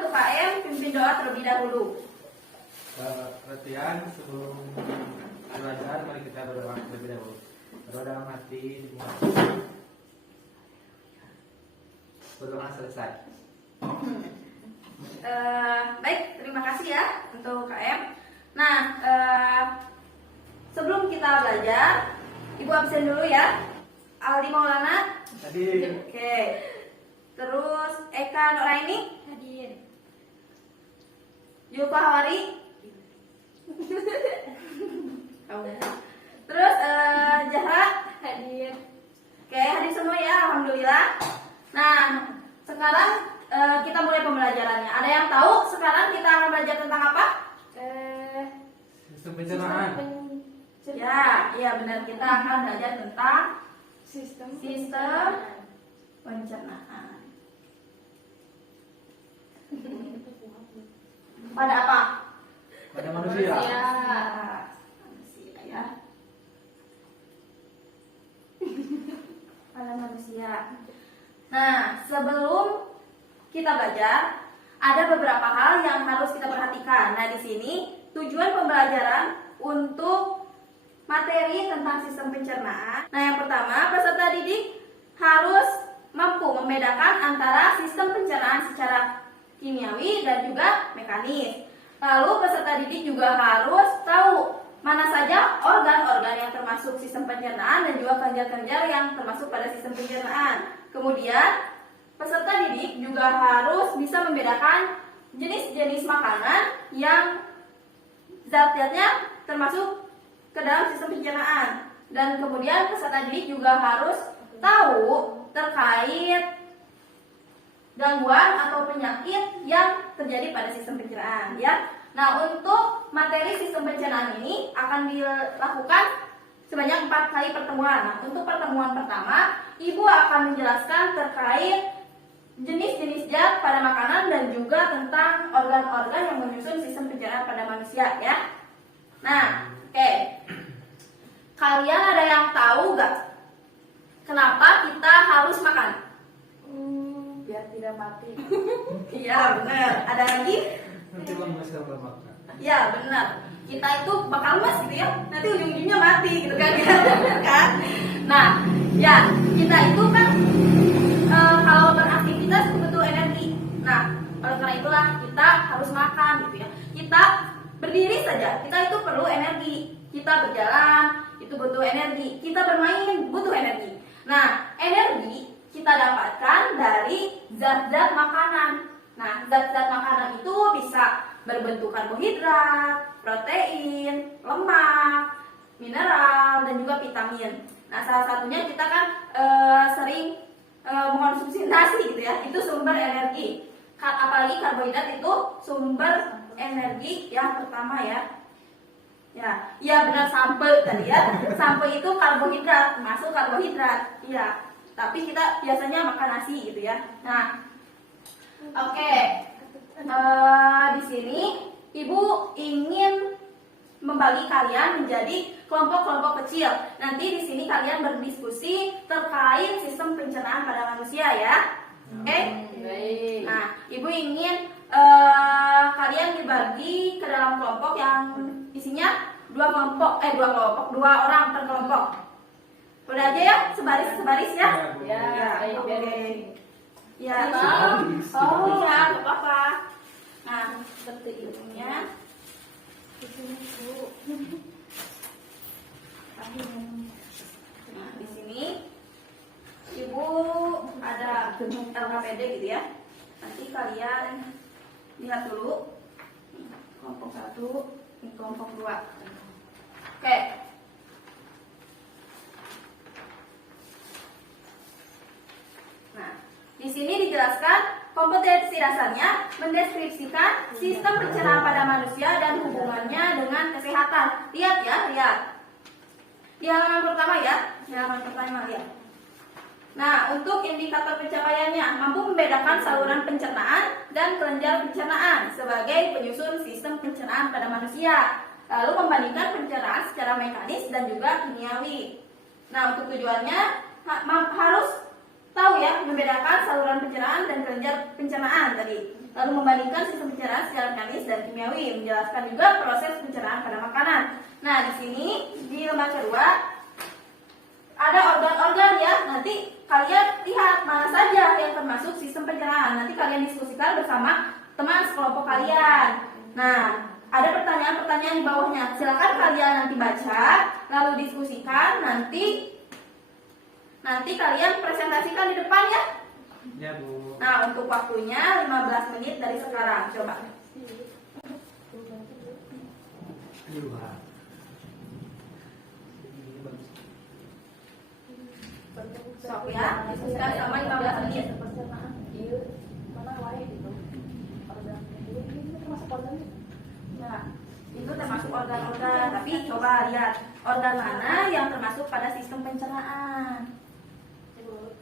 untuk KM pimpin doa terlebih dahulu. Latihan sebelum belajar, mari kita berdoa terlebih dahulu. Berdoa dalam hati, berdoa selesai. Baik, terima kasih ya untuk KM. Nah, sebelum kita belajar, Ibu absen dulu ya. Aldi Maulana Hadir. oke. Terus Eka Nuraini Hadir. Julfa Hawari terus Zahra Hadir. oke, hadir semua ya, alhamdulillah. Nah, sekarang kita mulai pembelajarannya. Ada yang tahu sekarang kita akan belajar tentang apa? Sistem pencernaan. Ya benar, kita akan belajar tentang Sistem pencernaan. Pada apa? Pada manusia. Manusia ya. Pada manusia. Nah, sebelum kita belajar, ada beberapa hal yang harus kita perhatikan. Nah, di sini tujuan pembelajaran untuk materi tentang sistem pencernaan. Nah, yang pertama, peserta didik harus mampu membedakan antara sistem pencernaan secara kimiawi dan juga mekanis. Lalu peserta didik juga harus tahu mana saja organ-organ yang termasuk sistem pencernaan dan juga kelenjar-kelenjar yang termasuk pada sistem pencernaan. Kemudian peserta didik juga harus bisa membedakan jenis-jenis makanan yang zat-zatnya termasuk ke dalam sistem pencernaan. Dan kemudian peserta didik juga harus tahu terkait gangguan atau penyakit yang terjadi pada sistem pencernaan ya. Nah, untuk materi sistem pencernaan ini akan dilakukan sebanyak 4 kali pertemuan. Nah, untuk pertemuan pertama, Ibu akan menjelaskan terkait jenis-jenis zat pada makanan dan juga tentang organ-organ yang menyusun sistem pencernaan pada manusia ya. Nah, oke. Kalian ada yang tahu gak kenapa kita harus makan? Biar tidak mati. Iya benar. Ada lagi? Nanti lemas kalau makan. Ya benar. Kita itu bakal lemas gitu ya. Nanti ujung-ujungnya mati gitu kan? Kan? Nah, ya kita itu kan kalau beraktivitas butuh energi. Nah, oleh karena itulah kita harus makan gitu ya. Kita berdiri saja, kita itu perlu energi. Kita berjalan itu butuh energi. Kita bermain butuh energi. Nah, energi kita dapatkan dari zat-zat makanan. Nah, zat-zat makanan itu bisa berbentuk karbohidrat, protein, lemak, mineral, dan juga vitamin. Nah, salah satunya kita kan sering mengkonsumsi nasi gitu ya. Itu sumber energi. Apalagi karbohidrat itu sumber energi yang pertama ya. Ya benar, sampel tadi ya. Sampel itu karbohidrat, masuk karbohidrat. Iya. Tapi kita biasanya makan nasi gitu ya. Nah, oke. Di sini Ibu ingin membagi kalian menjadi kelompok-kelompok kecil. Nanti di sini kalian berdiskusi terkait sistem pencernaan pada manusia ya. Oke? Baik. Nah, Ibu ingin kalian dibagi ke dalam kelompok yang isinya dua orang per kelompok. Udah aja ya, sebaris ya. Ya, baik. Oke. Ya, Sebaris. oh ya, nggak apa-apa. Nah, seperti itunya. Nah, di sini Ibu ada LKPD gitu ya. Nanti kalian lihat dulu. Kelompok 1, ini kelompok 2. Oke. Nah, di sini dijelaskan kompetensi dasarnya mendeskripsikan sistem pencernaan pada manusia dan hubungannya dengan kesehatan. Lihat ya, lihat. Di halaman pertama ya, di halaman pertama lihat. Nah, untuk indikator pencapaiannya mampu membedakan saluran pencernaan dan kelenjar pencernaan sebagai penyusun sistem pencernaan pada manusia. Lalu membandingkan pencernaan secara mekanis dan juga kimiawi. Nah, untuk tujuannya harus tahu ya membedakan saluran pencernaan dan kelenjar pencernaan tadi. lalu membandingkan sistem pencernaan secara mekanis dan kimiawi, menjelaskan juga proses pencernaan pada makanan. Nah, di sini di lembar kedua ada organ-organ ya. Nanti kalian lihat mana saja yang termasuk sistem pencernaan. Nanti kalian diskusikan bersama teman sekelompok kalian. Nah, ada pertanyaan-pertanyaan di bawahnya. Silakan kalian nanti baca, lalu diskusikan. Nanti kalian presentasikan di depan ya. Ya, Bu. Nah, untuk waktunya 15 menit dari sekarang. Coba. Dua. Sok ya, diskusikan selama 15 menit. Pencernaan iya mana wae gitu. Organ ini termasuk organ. Nah, itu termasuk organ-organ. Tapi coba lihat organ mana yang termasuk pada sistem pencernaan. 2,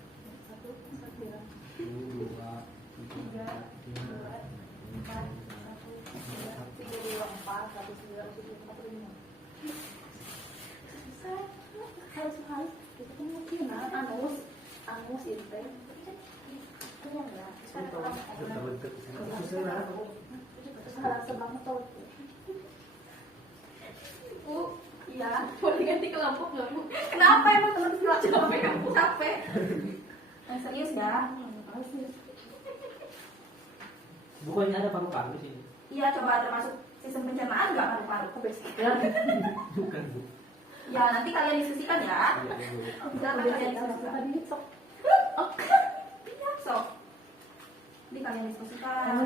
3, angus itu teh Bu, iya, boleh ganti kelompok nggak Bu? Kenapa emang teman-teman capek kamu capek? Yang serius ya? Bukannya ada paru-paru di sini? Iya, coba termasuk sistem pencernaan nggak paru-paru? Bukan, Bu. Ya, nanti kalian diskusikan ya. Iya, Bu. Silakan kalian diskusikan. Iya, sok. Nanti kalian diskusikan.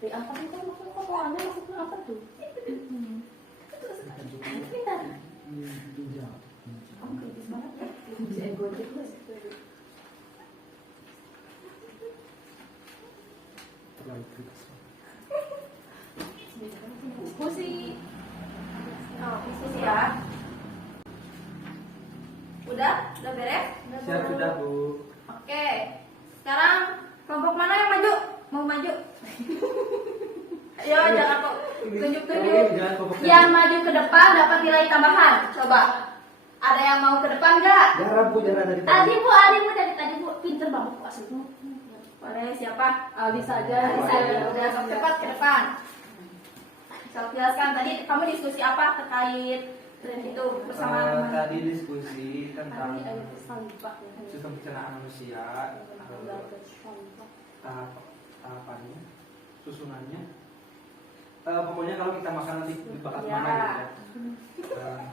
Apa itu kok anda masuk ke apa tuh? Kamu kritis banget ya. Terlalu kritis. Diskusi. Oh, diskusi ya. Udah beres? Siap sudah, Bu. Oke. Sekarang kelompok mana yang maju? Mau maju? Ayo, jangan kok tunjuk-tunjuk. Jangan kelompok Yang maju ke depan dapat nilai tambahan. Coba. Ada yang mau ke depan nggak? Jarang, Bu, jarang dari Tadi Bu, dari tadi Bu, pinter banget Bu asli. Boleh, siapa? Aldi saja. Udah sok cepat ke depan. Sok jelaskan tadi kamu diskusi apa terkait itu bersama tadi diskusi tentang Ada salibak ya. sistem pencernaan manusia, tahapannya, susunannya. Pokoknya kalau kita makan nanti bakal Ya. mana gitu ya.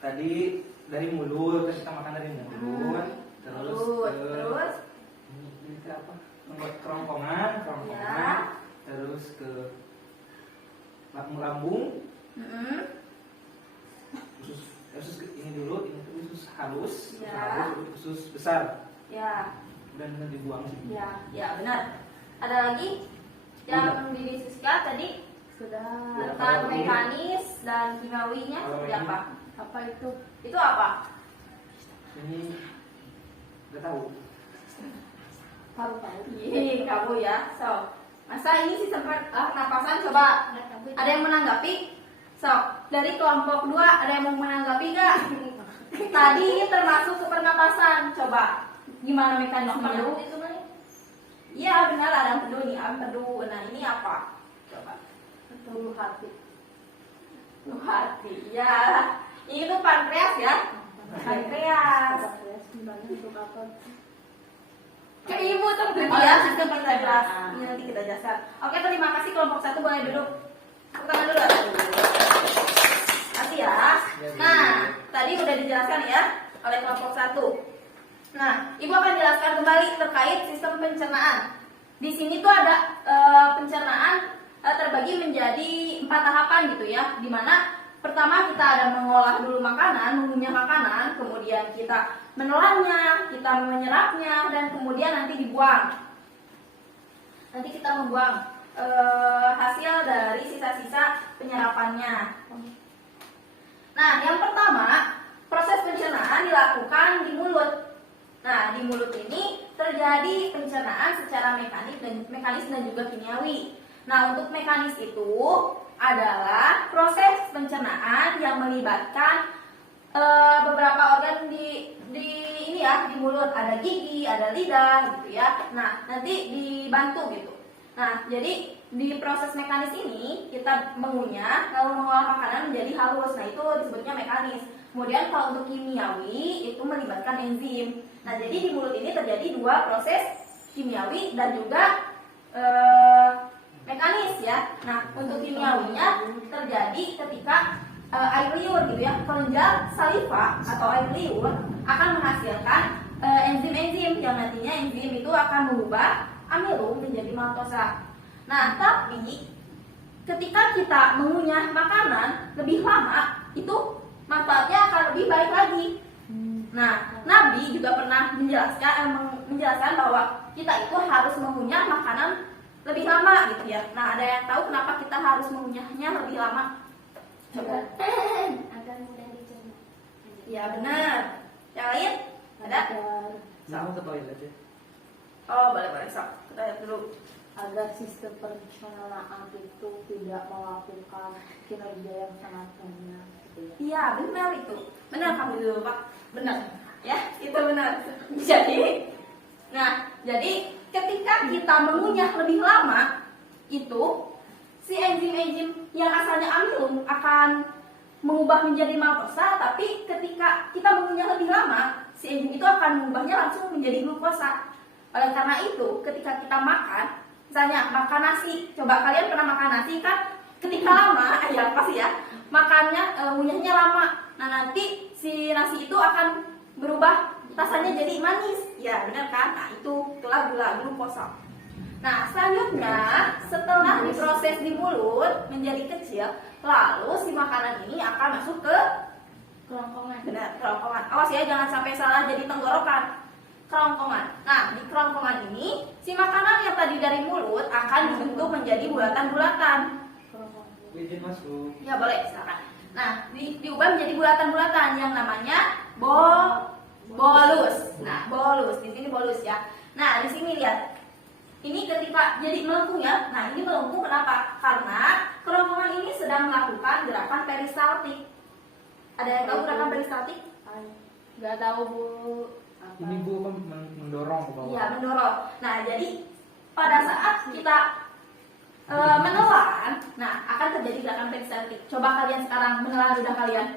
Tadi dari mulut, terus kita makan dari mulut, terus terus ini ke apa? Membuat kerongkongan, Ya. terus ke lambung, usus ini dulu, ini tuh usus halus, Ya. usus besar, ya, dan dibuang sih. ya benar. Ada lagi yang didiskusikan tadi Sudah. tentang mekanis dan kimiawinya seperti apa? Apa itu? Itu apa? Ini nggak tahu. Paru-paru. Ih, kamu ya. So, masa ini sih sempat napasan coba. Ada yang menanggapi? So, dari kelompok 2 ada yang mau menanggapi nggak? Tadi ini termasuk pernapasan. Coba gimana mekanismenya? Iya benar, ada empedu nih, empedu. Nah ini apa? Coba. Ulu hati. Hati. Ya, ini tuh pankreas ya. Pankreas. Untuk apa? Ke ibu tuh ya, sistem pankreas. Ini nanti kita jelaskan. Oke, terima kasih kelompok 1 boleh duduk. Tepuk tangan dulu. Kasih ya. Nah, tadi udah dijelaskan ya oleh kelompok 1. Nah, ibu akan jelaskan kembali terkait sistem pencernaan. Di sini tuh ada pencernaan terbagi menjadi 4 tahapan gitu ya, dimana pertama kita ada mengolah dulu makanan, mengunyah makanan, kemudian kita menelannya, kita menyerapnya, dan kemudian nanti dibuang. Nanti kita membuang hasil dari sisa-sisa penyerapannya. Nah, yang pertama proses pencernaan dilakukan di mulut. Nah, di mulut ini terjadi pencernaan secara mekanis dan juga kimiawi. Nah, untuk mekanis itu adalah proses pencernaan yang melibatkan beberapa organ di ini sini ya di mulut ada gigi, ada lidah gitu ya. Nah, nanti dibantu gitu. Nah, jadi di proses mekanis ini kita mengunyah lalu mengolah makanan menjadi halus. Nah, itu disebutnya mekanis. Kemudian kalau untuk kimiawi itu melibatkan enzim. Nah, jadi di mulut ini terjadi dua proses kimiawi dan juga mekanis ya. Nah, untuk kimiawinya terjadi ketika air liur gitu ya, kelenjar saliva atau air liur akan menghasilkan enzim-enzim yang nantinya enzim itu akan mengubah amilum menjadi maltosa. Nah, tapi ketika kita mengunyah makanan lebih lama, itu manfaatnya akan lebih baik lagi. Nah, Nabi juga pernah menjelaskan bahwa kita itu harus mengunyah makanan lebih lama gitu ya. Nah, ada yang tahu kenapa kita harus mengunyahnya lebih lama? Coba. Agar mudah dicerna. Ya benar. Yang lain? Ada? Sama ke toilet ya. Oh, boleh sok. Kita lihat dulu. Agar sistem pencernaan itu tidak melakukan kinerja yang sangat banyak gitu ya. Iya, benar itu. Benar kamu dulu, Pak. Benar. Ya, itu benar. Jadi ketika kita mengunyah lebih lama, itu si enzim-enzim yang asalnya amilum akan mengubah menjadi maltosa, tapi ketika kita mengunyah lebih lama, si enzim itu akan mengubahnya langsung menjadi glukosa. Oleh karena itu, ketika kita makan, misalnya makan nasi, coba kalian pernah makan nasi kan? Ketika lama, ya pasti ya, makannya ngunyahnya lama. Nah, nanti si nasi itu akan berubah rasanya jadi manis. Ya, benar kan? Nah, itulah gula glukosa. Nah, selanjutnya setelah diproses di mulut menjadi kecil, lalu si makanan ini akan masuk ke Kerongkongan. benar, kerongkongan. Awas ya, jangan sampai salah jadi tenggorokan. Kerongkongan. Nah, di kerongkongan ini si makanan yang tadi dari mulut akan dibentuk menjadi bulatan-bulatan. Izin masuk. Ya boleh, silakan. Nah, diubah menjadi bulatan-bulatan yang namanya bolus. Nah, bolus. Di sini bolus ya. Nah, di sini lihat. Ini ketika jadi melengkung ya. Nah, ini melengkung kenapa? Karena kerongkongan ini sedang melakukan gerakan peristaltik. Ada yang tahu gerakan peristaltik? Gak tahu Bu. Ini Bu kan mendorong ke bawah. Iya, mendorong. Nah, jadi pada saat kita menelan, nah akan terjadi gerakan peristaltik. Coba kalian sekarang menelan lidah kalian.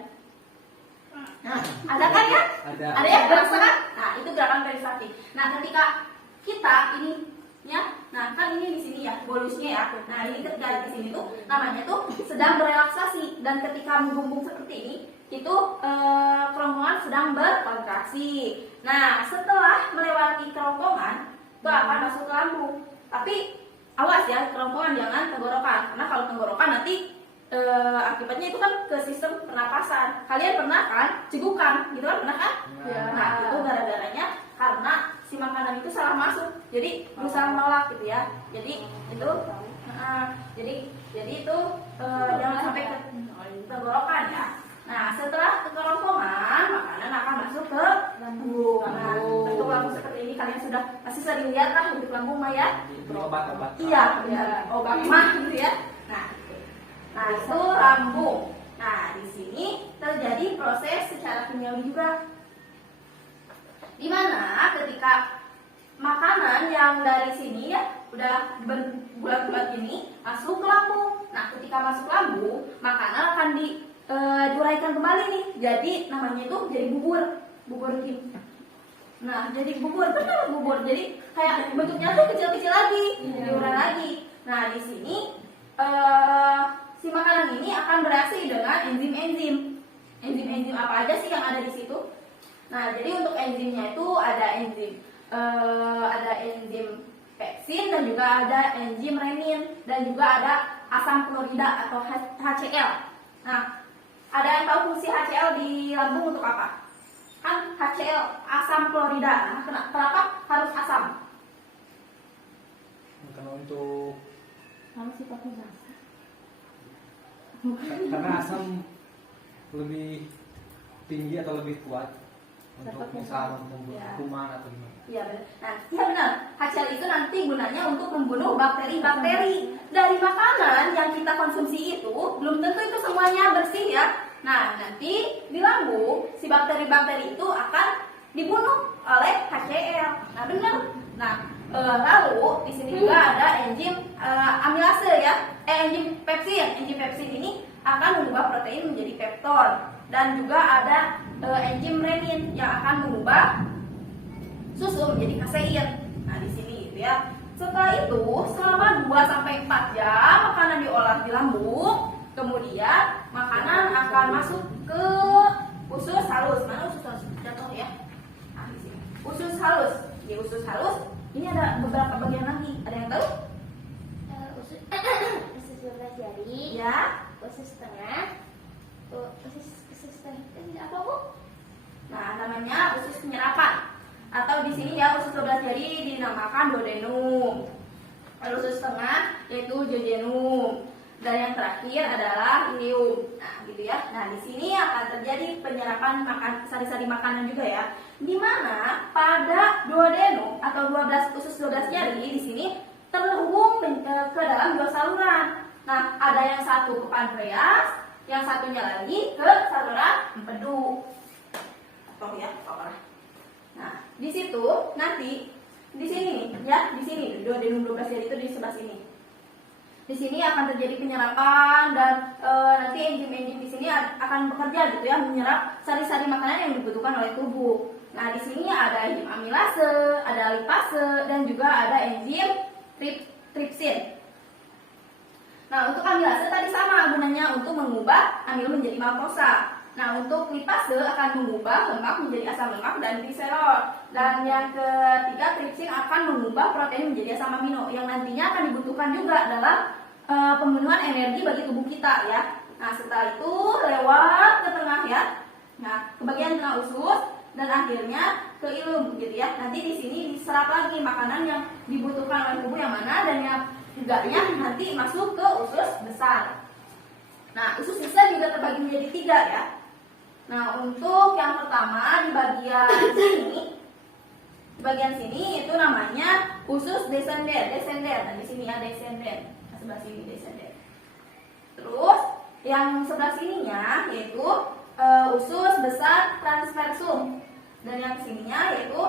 Nah, ada kan ya? Ada. Ada yang merasakan? Nah, itu gerakan peristaltik. Nah, ketika kita ini ya, nah kan ini di sini ya, bolusnya ya. Nah, ini ketika di sini tuh namanya tuh sedang berelaksasi, dan ketika menggumpung seperti ini, itu kerongkongan sedang berkontraksi. Nah, setelah melewati kerongkongan, itu akan masuk ke lambung. Tapi awas ya, kerongkongan jangan tenggorokan, karena kalau tenggorokan nanti akibatnya itu kan ke sistem pernapasan. Kalian pernah kan cegukan, gitu kan, pernah kan? Ya. Nah, itu gara-garanya karena si makanan itu salah masuk, jadi berusaha menolak gitu ya. Jadi itu, jadi itu jangan sampai ke tenggorokan ya. Nah, setelah ke kerongkongan, makanan akan masuk ke lambung. Nah, bentuk lambung seperti ini kalian sudah pasti sering lihat lah bentuk lambung mah ya. Ini obat-obat. Iya, obat mah gitu ya. Nah, itu lambung. Nah, di sini terjadi proses secara kimiawi juga. Di mana ketika makanan yang dari sini ya udah berbulat-bulat ini masuk ke lambung. Nah, ketika masuk lambung, makanan akan diuraikan kembali nih. Jadi namanya itu jadi bubur kim. Nah, jadi bubur, benar bubur. Jadi kayak bentuknya tuh kecil-kecil lagi, diurai lagi. Nah, di sini si makanan ini akan bereaksi dengan enzim-enzim. Enzim-enzim apa aja sih yang ada di situ? Nah, jadi untuk enzimnya itu ada enzim peksin, dan juga ada enzim renin, dan juga ada asam klorida atau HCl. Nah, ada yang tahu fungsi HCl di lambung untuk apa? Kan HCl asam klorida. Nah, kenapa harus asam? Kalau untuk Kamu sih pakai bahasa. karena asam lebih tinggi atau lebih kuat untuk misal membunuh Ya. kuman atau gimana. Iya benar. Nah, iya benar. HCl itu nanti gunanya untuk membunuh bakteri-bakteri dari makanan yang kita konsumsi itu. Belum tentu itu semuanya bersih ya. Nah, nanti di lambung si bakteri-bakteri itu akan dibunuh oleh HCl. Nah, benar. Nah, lalu di sini juga ada enzim amilase ya, enzim pepsin. Enzim pepsin ini akan mengubah protein menjadi pepton, dan juga ada enzim renin yang akan mengubah susu menjadi kasein. Nah, di sini gitu ya. Setelah itu, selama 2 sampai 4 jam makanan diolah di lambung, kemudian makanan akan masuk ke usus halus. Mana usus halus? Jatuh ya. Nah, di sini. Usus halus. Di usus halus ini ada beberapa bagian lagi. Ada yang tahu? Usus usus 12 jari, Ya. usus tengah, usus tengah apa Bu? Nah, namanya usus penyerapan. Atau di sini ya, usus 12 jari dinamakan duodenum. Lalu usus tengah yaitu jejunum. Dan yang terakhir adalah ileum. Nah, gitu ya. Nah, di sini akan terjadi penyerapan sari-sari makanan juga ya. Di mana pada duodenum atau 12 usus 12 jari di sini terhubung ke dalam 2 saluran. Nah, ada yang satu ke pankreas, yang satunya lagi ke saluran empedu. Atau ya, apa-apa. Nah, di situ nanti di sini nih ya, di sini duodenum 12 jari itu di sebelah sini. Di sini akan terjadi penyerapan dan nanti enzim-enzim di sini akan bekerja gitu ya, menyerap sari-sari makanan yang dibutuhkan oleh tubuh. Nah, di sini ada enzim amilase, ada lipase, dan juga ada enzim tripsin. Nah, untuk amilase tadi sama gunanya untuk mengubah amil menjadi maltosa. Nah, untuk lipase akan mengubah lemak menjadi asam lemak dan gliserol. Dan yang ketiga, tripsin akan mengubah protein menjadi asam amino yang nantinya akan dibutuhkan juga dalam pemenuhan energi bagi tubuh kita ya. Nah, setelah itu lewat ke tengah ya. Nah, ke bagian tengah usus dan akhirnya ke ilum gitu ya. Nanti di sini diserap lagi makanan yang dibutuhkan oleh tubuh yang mana, dan yang tiganya nanti masuk ke usus besar. Nah, usus besar juga terbagi menjadi 3 ya. Nah, untuk yang pertama di bagian sini itu namanya usus descender. Nah, di sini ya descender. Nah, sebelah sini descender. Terus yang sebelah sininya yaitu usus besar transversum, dan yang sininya yaitu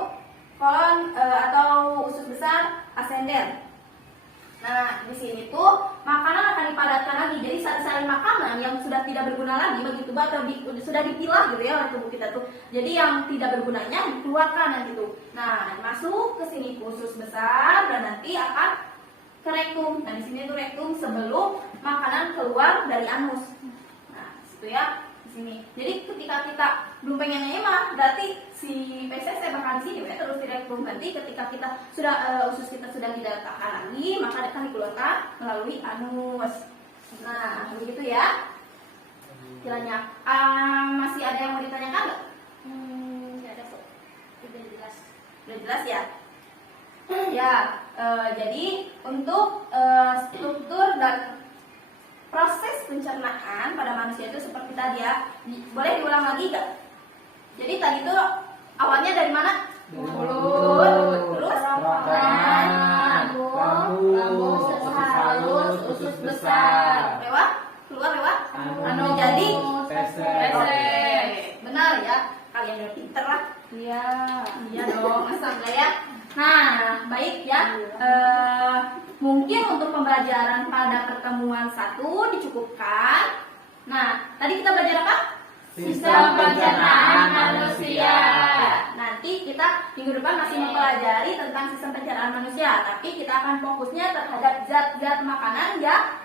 kolon atau usus besar ascender. Nah, di sini tuh makanan akan dipadatkan lagi. Jadi sari-sari makanan yang sudah tidak berguna lagi bagi tubuh atau sudah dipilah gitu ya oleh tubuh kita tuh. Jadi yang tidak bergunanya dikeluarkan nanti tuh. Nah, masuk ke sini usus besar dan nanti akan ke rektum. Nah, di sini tuh rektum sebelum makanan keluar dari anus. Nah, situ ya. Sini. Jadi ketika kita belum pengen nyemak, berarti si PCC bakal di sini ya, terus di rektum. Nanti ketika kita sudah usus kita sudah tidak tahan lagi, maka akan dikeluarkan melalui anus. Nah, begitu ya. Kiranya masih ada yang mau ditanyakan nggak? Nggak ada kok. Udah jelas. Udah jelas ya. Ya, jadi untuk struktur dan proses pencernaan pada manusia itu seperti tadi ya. Boleh diulang lagi gak? Jadi tadi itu awalnya dari mana? Mulut, terus lambung, usus halus, usus besar. Keluar lewat anu, jadi benar ya. Kalian udah pinter lah. Iya. Iya dong, masa enggak ya? Nah, baik ya. Mungkin untuk pembelajaran pada pertemuan 1 dicukupkan. Nah, tadi kita belajar apa? Sistem pencernaan manusia. Nanti kita minggu depan masih mempelajari tentang sistem pencernaan manusia. Tapi kita akan fokusnya terhadap zat-zat makanan yang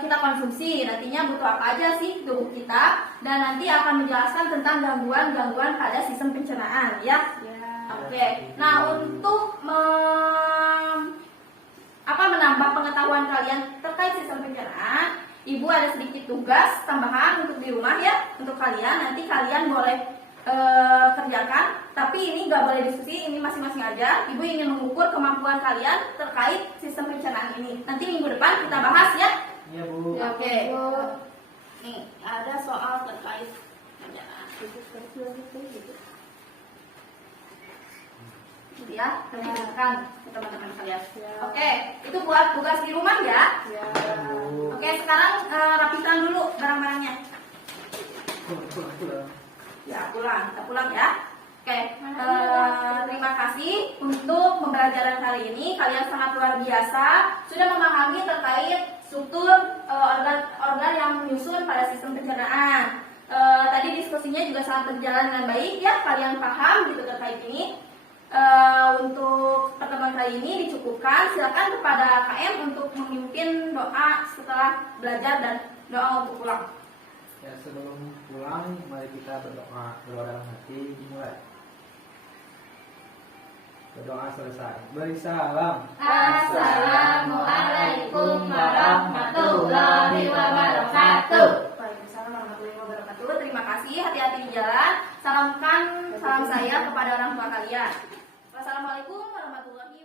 kita konsumsi. Nantinya butuh apa aja sih tubuh kita. Dan nanti akan menjelaskan tentang gangguan-gangguan pada sistem pencernaan ya. Oke. Nah, untuk menambah pengetahuan kalian terkait sistem pencernaan, Ibu ada sedikit tugas tambahan untuk di rumah ya, untuk kalian. Nanti kalian boleh kerjakan, tapi ini nggak boleh diskusi, ini masing-masing aja. Ibu ingin mengukur kemampuan kalian terkait sistem pencernaan ini. Nanti minggu depan kita bahas ya. Iya, Bu. Oke. Nih, ada soal terkait pencernaan. Ya, kerjakan teman-teman kalian. Oke, itu buat tugas di rumah ya. Oke, sekarang rapikan dulu barang-barangnya. Ya, pulang. Kita pulang ya. Oke, terima kasih untuk pembelajaran kali ini. Kalian sangat luar biasa, sudah memahami terkait struktur organ yang menyusun pada sistem pencernaan. Tadi diskusinya juga sangat berjalan dengan baik ya, kalian paham gitu terkait ini. Untuk pertemuan kali ini dicukupkan. Silakan kepada KM untuk memimpin doa setelah belajar dan doa untuk pulang. Ya, sebelum pulang, mari kita berdoa dalam hati, dimulai. Berdoa selesai. Beri salam. Assalamualaikum warahmatullahi wabarakatuh. Waalaikumsalam warahmatullahi wabarakatuh. Terima kasih, hati-hati di jalan. Salamkan salam saya kepada orang tua kalian. Wassalamualaikum warahmatullahi wabarakatuh.